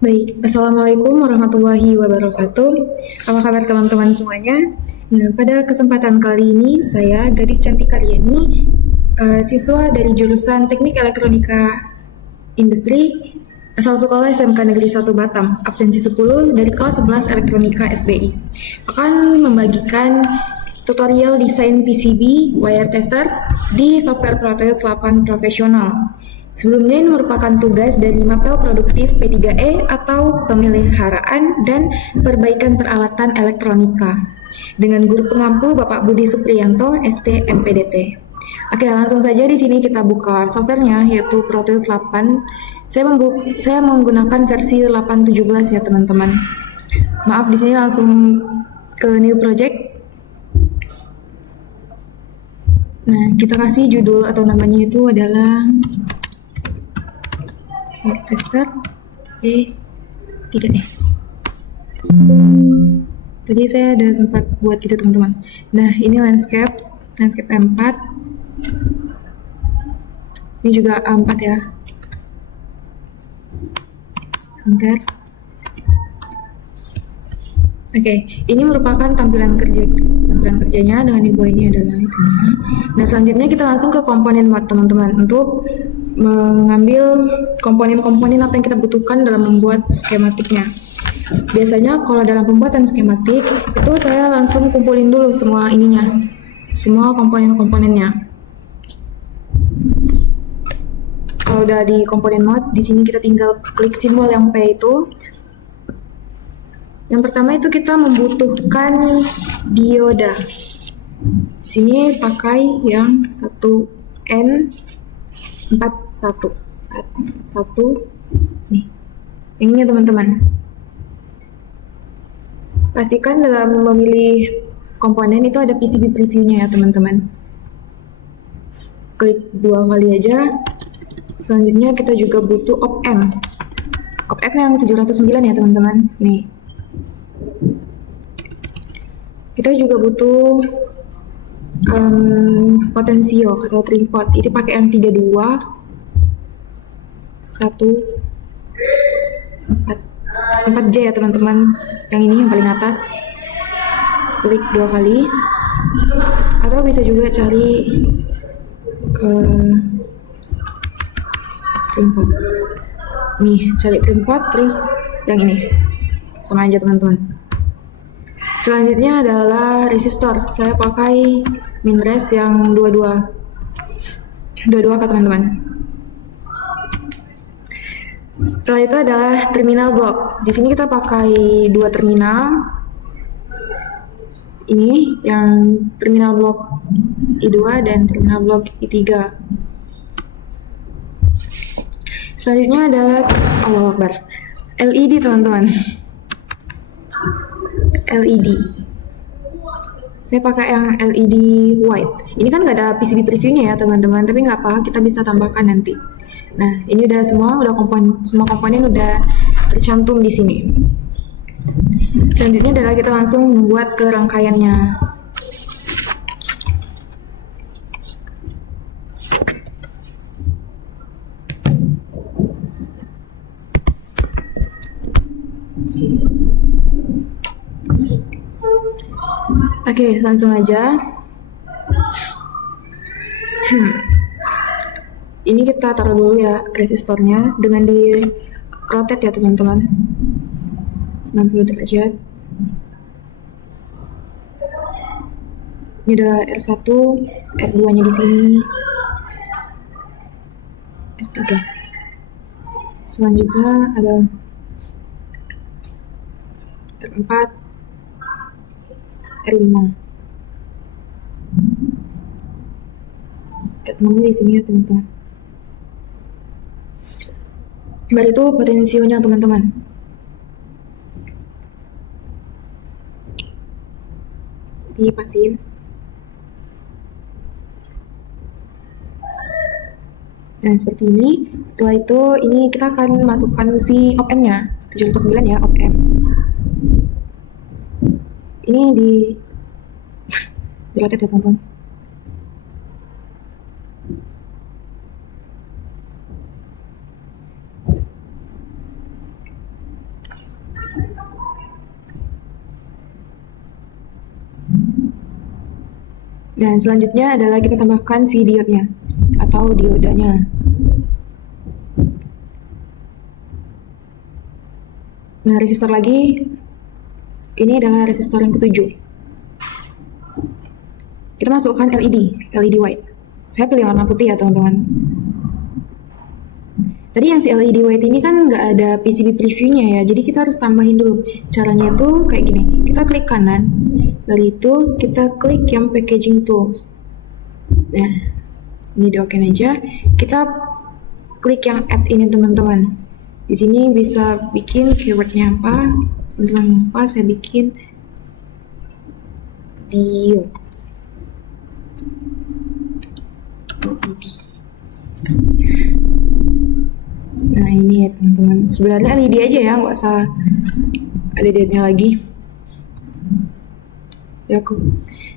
Baik, Assalamualaikum warahmatullahi wabarakatuh. Apa kabar teman-teman semuanya? Nah, pada kesempatan kali ini saya Gadis Cantik Karyani, siswa dari jurusan Teknik Elektronika Industri asal sekolah SMK Negeri 1 Batam, absensi 10 dari kelas 11 Elektronika SBI. Akan membagikan tutorial desain PCB wire tester di software Proteus 8 Profesional. Sebelumnya ini merupakan tugas dari Mapel Produktif P3E atau pemeliharaan dan perbaikan peralatan elektronika dengan guru pengampu Bapak Budi Supriyanto ST MPDT. Oke, langsung saja di sini kita buka softwarenya yaitu Proteus 8. Saya menggunakan versi 8.17 ya teman-teman. Maaf di sini langsung ke new project. Nah, kita kasih judul atau namanya itu adalah tester E3 nih. Tadi saya ada sempat buat gitu teman-teman. Nah, ini landscape A4. Ini juga A4 ya. Bentar. Oke, ini merupakan tampilan kerjanya dengan di bawah ini adalah itunya. Nah, selanjutnya kita langsung ke komponen mod teman-teman untuk mengambil komponen-komponen apa yang kita butuhkan dalam membuat skematiknya. Biasanya kalau dalam pembuatan skematik itu saya langsung kumpulin dulu semua ininya, semua komponen-komponennya. Kalau udah di komponen mod, di sini kita tinggal klik simbol yang P itu. Yang pertama itu kita membutuhkan dioda. Sini pakai yang 1N41. Nih. Yang ini ya teman-teman. Pastikan dalam memilih komponen itu ada PCB previewnya ya teman-teman. Klik 2 kali aja. Selanjutnya kita juga butuh op-amp. Op-amp yang 709 ya teman-teman. Nih. Kita juga butuh potensio atau trim pot. Ini pakai yang 32 1 4J ya teman-teman. Yang ini yang paling atas. Klik 2 kali. Atau bisa juga cari trim pot. Nih, cari trim pot terus yang ini. Sama aja teman-teman. Selanjutnya adalah resistor. Saya pakai minres yang 22 ke teman-teman. Setelah itu adalah terminal block. Di sini kita pakai 2 terminal. Ini yang terminal block I2 dan terminal block I3. Selanjutnya adalah Allahu Akbar. LED teman-teman. LED. Saya pakai yang LED white. Ini kan nggak ada PCB previewnya ya teman-teman, tapi nggak apa, kita bisa tambahkan nanti. Nah, ini udah semua komponen udah tercantum di sini. Selanjutnya adalah kita langsung membuat kerangkaiannya. Oke, langsung aja. Ini kita taruh dulu ya resistornya dengan di rotate ya teman-teman. 90 derajat. Ini adalah R1, R2-nya di sini. R3. Selanjutnya ada R4, R5. R6-nya di sini ya teman-teman. Baru itu potensionya teman-teman. Dipasin. Dan seperti ini. Setelah itu ini kita akan masukkan si op-amp-nya 709 ya op-amp. Ini di rotate ya teman-teman. Nah, selanjutnya adalah kita tambahkan si diodnya atau diodanya. Nah, resistor lagi, ini adalah resistor yang ketujuh. Kita masukkan LED white. Saya pilih warna putih ya teman-teman. Tadi yang si LED white ini kan nggak ada PCB previewnya ya, jadi kita harus tambahin dulu. Caranya itu kayak gini, kita klik kanan, baru itu kita klik yang packaging tools. Nah, ini di-okein aja. Kita klik yang add ini teman-teman. Di sini bisa bikin keywordnya apa, teman-teman apa, saya bikin diode. Nah ini ya teman-teman, sebenarnya LED aja ya, nggak usah ada diode-nya lagi.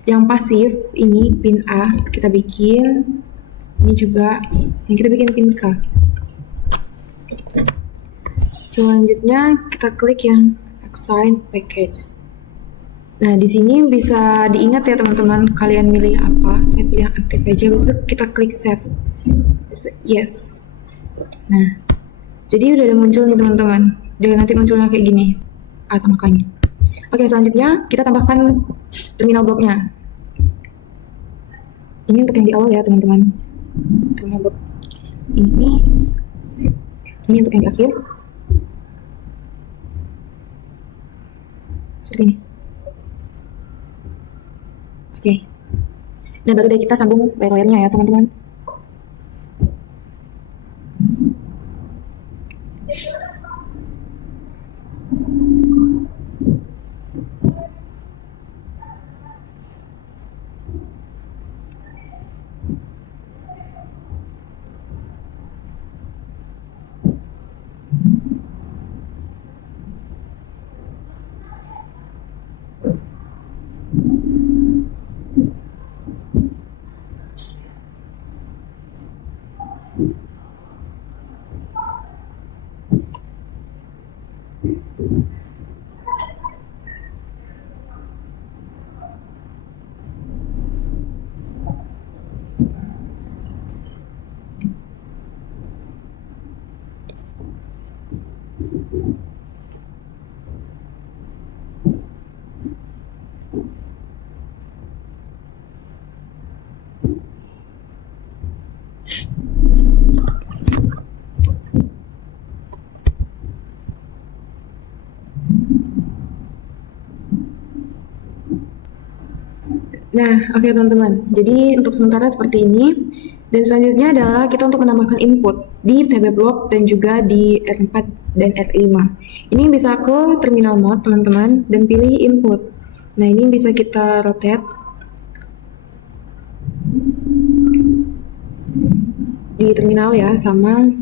Yang pasif ini pin A kita bikin, ini juga yang kita bikin pin K. Selanjutnya kita klik yang assign package. Nah di sini bisa diingat ya teman-teman, kalian milih apa. Saya pilih yang aktif aja, besok kita klik save. Yes. Nah jadi udah ada muncul nih teman-teman. Jangan nanti munculnya kayak gini, A sama K-nya. Oke, selanjutnya kita tambahkan terminal blocknya. Ini untuk yang di awal ya teman-teman. Terminal block ini untuk yang di akhir. Seperti ini. Oke. Nah baru deh kita sambung wire-wirenya ya teman-teman. Nah, oke teman-teman. Jadi untuk sementara seperti ini. Dan selanjutnya adalah kita untuk menambahkan input di TB block dan juga di R4 dan R5. Ini bisa ke terminal mode teman-teman dan pilih input. Nah, ini bisa kita rotate di terminal ya, sama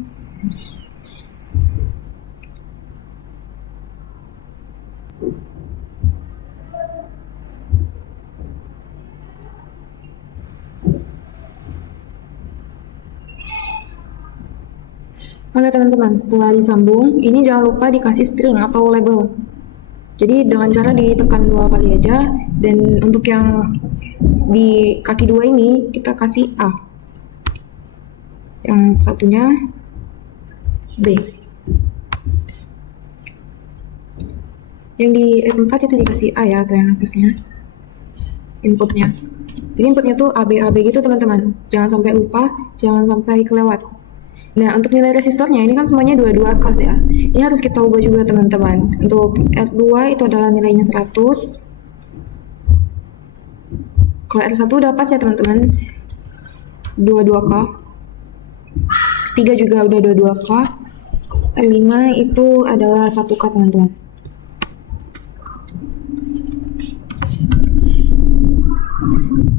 oke teman-teman, setelah disambung, ini jangan lupa dikasih string atau label. Jadi dengan cara ditekan 2 kali aja, dan untuk yang di kaki 2 ini kita kasih A. Yang satunya B. Yang di F4 itu dikasih A ya, atau yang atasnya inputnya. Jadi inputnya tuh AB gitu teman-teman. Jangan sampai lupa, jangan sampai kelewat. Nah, untuk nilai resistornya ini kan semuanya 22 kelas ya. Ini harus kita ubah juga teman-teman. Untuk R2 itu adalah nilainya 100. Kalau R1 udah pas ya teman-teman, 22K. R3 juga udah 22K. R5 itu adalah 1K teman-teman.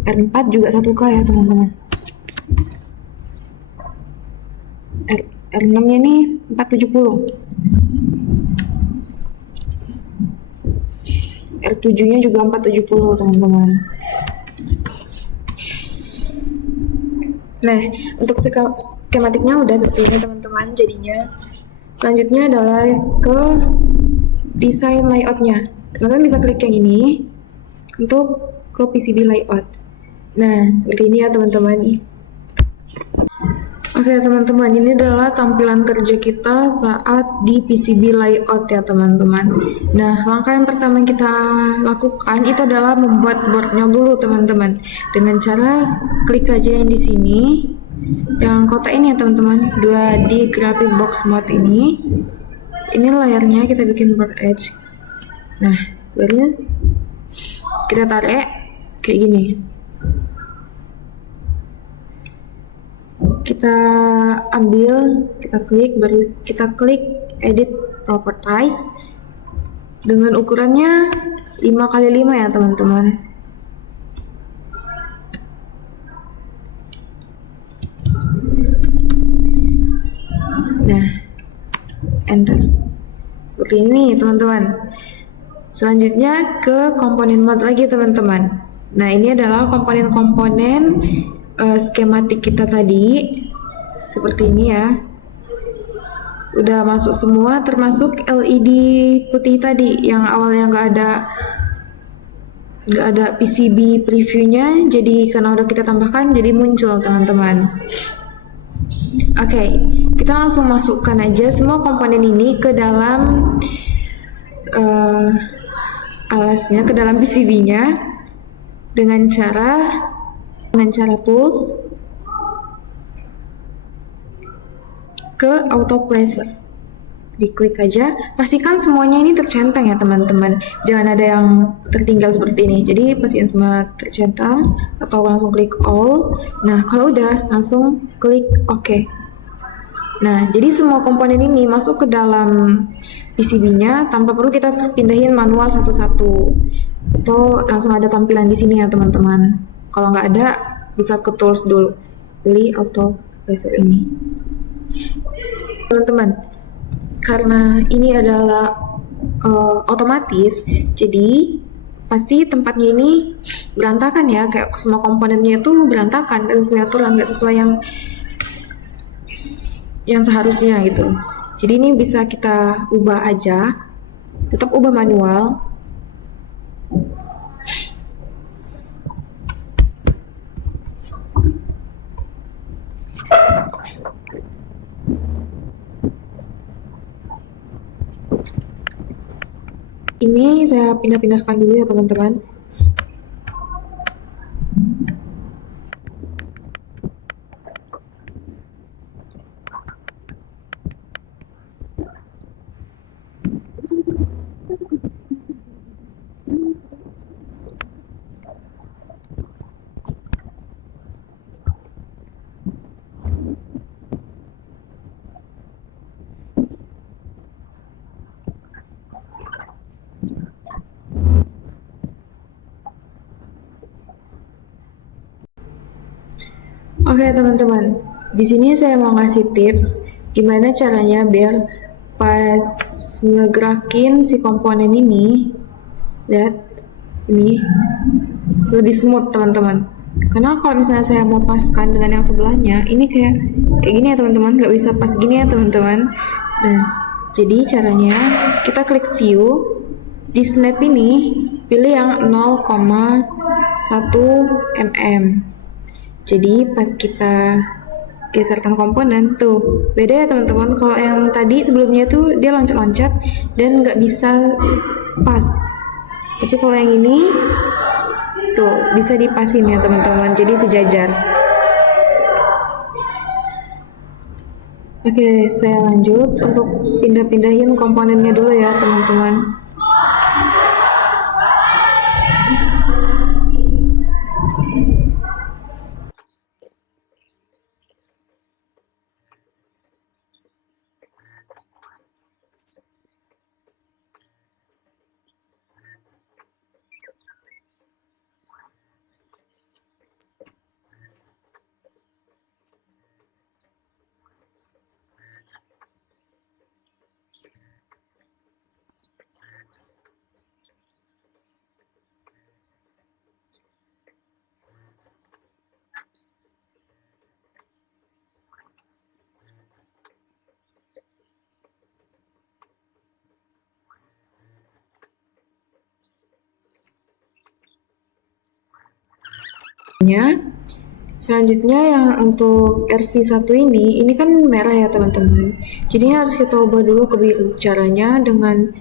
R4 juga 1K ya teman-teman. R6 nya nih 470. R7 nya juga 470 teman-teman. Nah, untuk skematiknya udah seperti ini teman-teman jadinya. Selanjutnya adalah ke desain layoutnya. Teman-teman bisa klik yang ini untuk ke PCB layout. Nah, seperti ini ya teman-teman. Oke teman-teman, ini adalah tampilan kerja kita saat di PCB layout ya teman-teman. Nah, langkah yang pertama yang kita lakukan itu adalah membuat boardnya dulu teman-teman. Dengan cara klik aja yang di sini, yang kotak ini ya teman-teman, 2D graphic box mode ini. Ini layarnya kita bikin board edge. Nah, baru kita tarik kayak gini. Kita ambil, kita klik, baru kita klik edit properties dengan ukurannya 5x5 ya teman-teman. Nah, enter. Seperti ini teman-teman. Selanjutnya ke komponen mode lagi teman-teman. Nah, ini adalah komponen-komponen skematik kita tadi. Seperti ini ya. Udah masuk semua termasuk LED putih tadi yang awalnya nggak ada PCB previewnya, jadi karena udah kita tambahkan jadi muncul teman-teman. Oke, kita langsung masukkan aja semua komponen ini ke dalam alasnya, ke dalam PCB-nya dengan cara tools ke auto placer. Diklik aja, pastikan semuanya ini tercentang ya teman-teman, jangan ada yang tertinggal seperti ini. Jadi pastiin semua tercentang atau langsung klik all. Nah, kalau udah langsung klik OK. Nah, jadi semua komponen ini masuk ke dalam PCB-nya tanpa perlu kita pindahin manual satu-satu. Atau langsung ada tampilan di sini ya teman-teman. Kalau nggak ada, bisa ke tools dulu. Pilih auto placer ini. Teman-teman, karena ini adalah otomatis, jadi pasti tempatnya ini berantakan ya, kayak semua komponennya itu berantakan, nggak sesuai aturan, nggak sesuai yang seharusnya gitu. Jadi ini bisa kita ubah aja, tetap ubah manual. Ini saya pindah-pindahkan dulu ya teman-teman. Oke teman-teman, di sini saya mau ngasih tips gimana caranya biar pas ngegerakin si komponen ini, lihat ini lebih smooth teman-teman. Karena kalau misalnya saya mau paskan dengan yang sebelahnya, ini kayak gini ya teman-teman, nggak bisa pas gini ya teman-teman. Nah, jadi caranya kita klik view, di snap ini pilih yang 0,1 mm. Jadi pas kita geserkan komponen tuh beda ya teman-teman. Kalau yang tadi sebelumnya tuh dia loncat-loncat dan nggak bisa pas, tapi kalau yang ini tuh bisa dipasin ya teman-teman, jadi sejajar. Oke, saya lanjut untuk pindah-pindahin komponennya dulu ya teman-teman. Selanjutnya yang untuk RV1 ini kan merah ya teman-teman. Jadi ini harus kita ubah dulu ke biru. Caranya dengan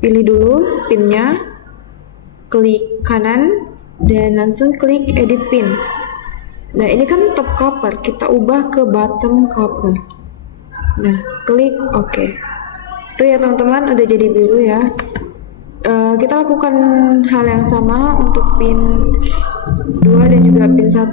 pilih dulu pinnya, klik kanan, dan langsung klik edit pin. Nah ini kan top cover, kita ubah ke bottom cover. Nah klik OK. Itu ya teman-teman, udah jadi biru ya. Kita lakukan hal yang sama untuk pin 2 dan juga pin 1.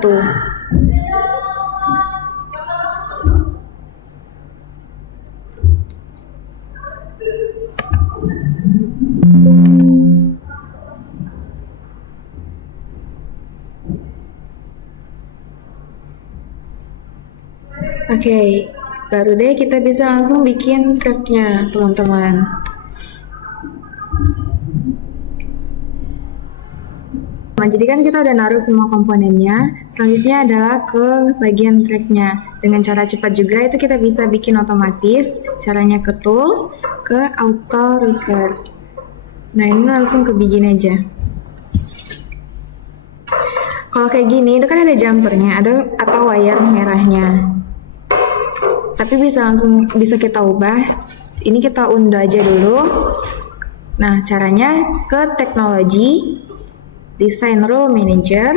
Oke, baru deh kita bisa langsung bikin tracknya teman-teman. Jadi kan kita udah naruh semua komponennya. Selanjutnya adalah ke bagian tracknya. Dengan cara cepat juga itu kita bisa bikin otomatis. Caranya ke tools, ke auto record. Nah ini langsung ke begin aja. Kalau kayak gini itu kan ada jumpernya, atau wire merahnya. Tapi bisa kita ubah. Ini kita unduh aja dulu. Nah caranya ke teknologi, Design Rule Manager,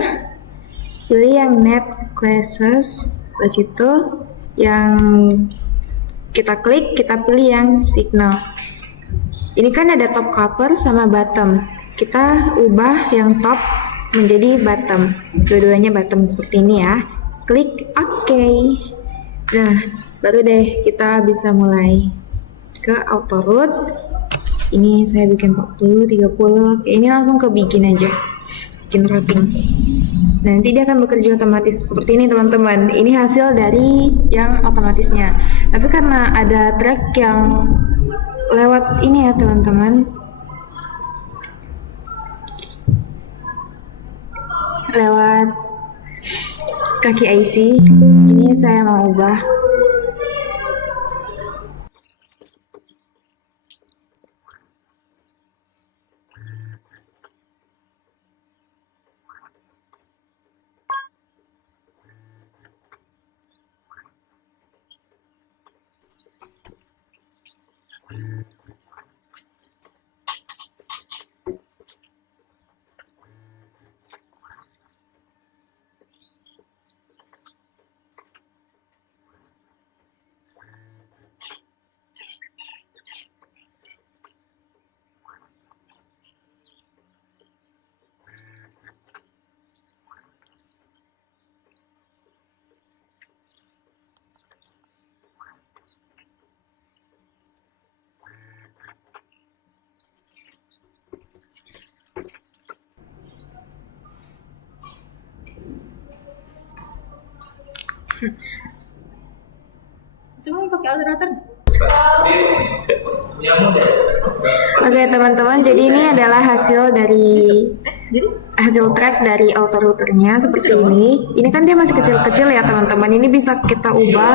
pilih yang Net Classes, habis itu yang kita klik, kita pilih yang Signal. Ini kan ada top cover sama bottom, kita ubah yang top menjadi bottom, dua-duanya bottom seperti ini ya. Klik OK. Nah baru deh kita bisa mulai ke auto root. Ini saya bikin 40, 30, ini langsung ke begin aja, bikin routing. Nah, nanti dia akan bekerja otomatis seperti ini teman-teman. Ini hasil dari yang otomatisnya. Tapi karena ada track yang lewat ini ya teman-teman, lewat kaki IC, ini saya mau ubah. Cuma pakai alternator. Oke teman-teman, jadi ini adalah hasil track dari auto routernya seperti ini. Ini kan dia masih kecil-kecil ya teman-teman. Ini bisa kita ubah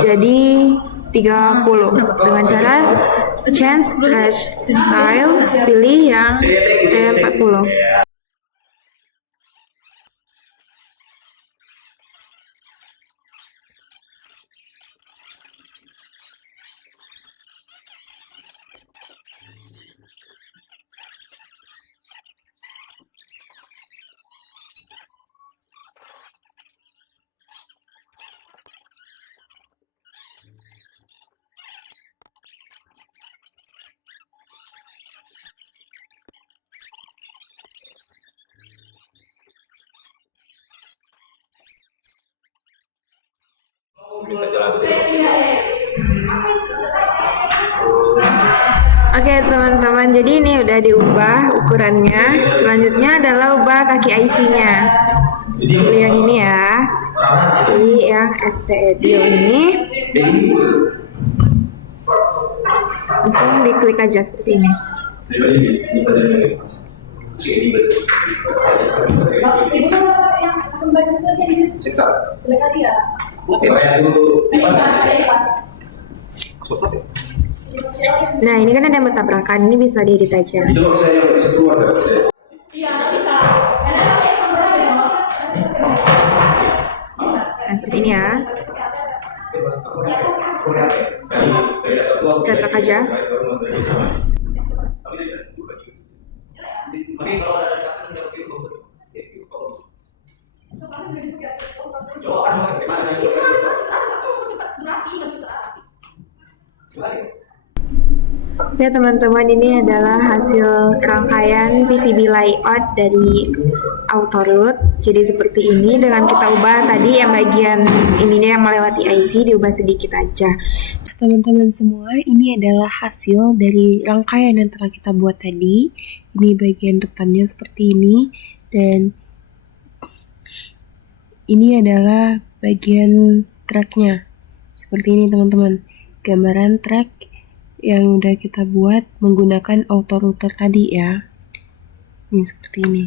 jadi 30 dengan cara change trash style, pilih yang T40. Minta jelasin. Oke teman-teman, jadi ini udah diubah ukurannya. Selanjutnya adalah ubah kaki IC-nya. Pilih yang ini ya. Pilih yang ST-Edio ini. Langsung diklik aja seperti ini. Nah ini kan ada yang bertabrakan, ini bisa diedit aja. Itu kalau saya yang bisa keluar ya? Iya, bisa. ini ya. Kita track aja. Ya teman-teman, ini adalah hasil rangkaian PCB layout dari Autoroot. Jadi seperti ini, dengan kita ubah tadi yang bagian ininya yang melewati IC diubah sedikit aja. Teman-teman semua, ini adalah hasil dari rangkaian yang telah kita buat tadi. Ini bagian depannya seperti ini, dan ini adalah bagian tracknya. Seperti ini teman-teman, gambaran track yang udah kita buat menggunakan Autorouter tadi ya. Ini seperti ini.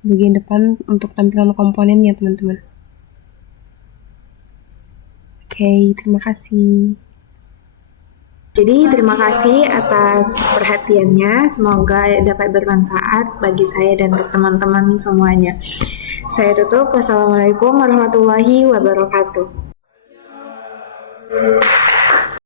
Bagian depan untuk tampilan komponennya teman-teman. Oke, terima kasih. Jadi terima kasih atas perhatiannya. Semoga dapat bermanfaat bagi saya dan untuk teman-teman semuanya. Saya tutup. Wassalamualaikum warahmatullahi wabarakatuh.